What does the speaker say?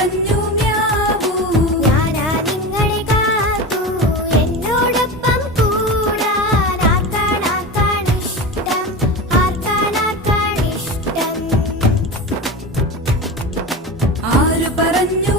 പറഞ്ഞു മ്യാവൂ. ഞാനാ നിങ്ങളെ കാത്തു എന്നോടൊപ്പം കൂടാൻ. ആർക്കാണിഷ്ടം, ആർക്കാണിഷ്ടം. ആര് പറഞ്ഞു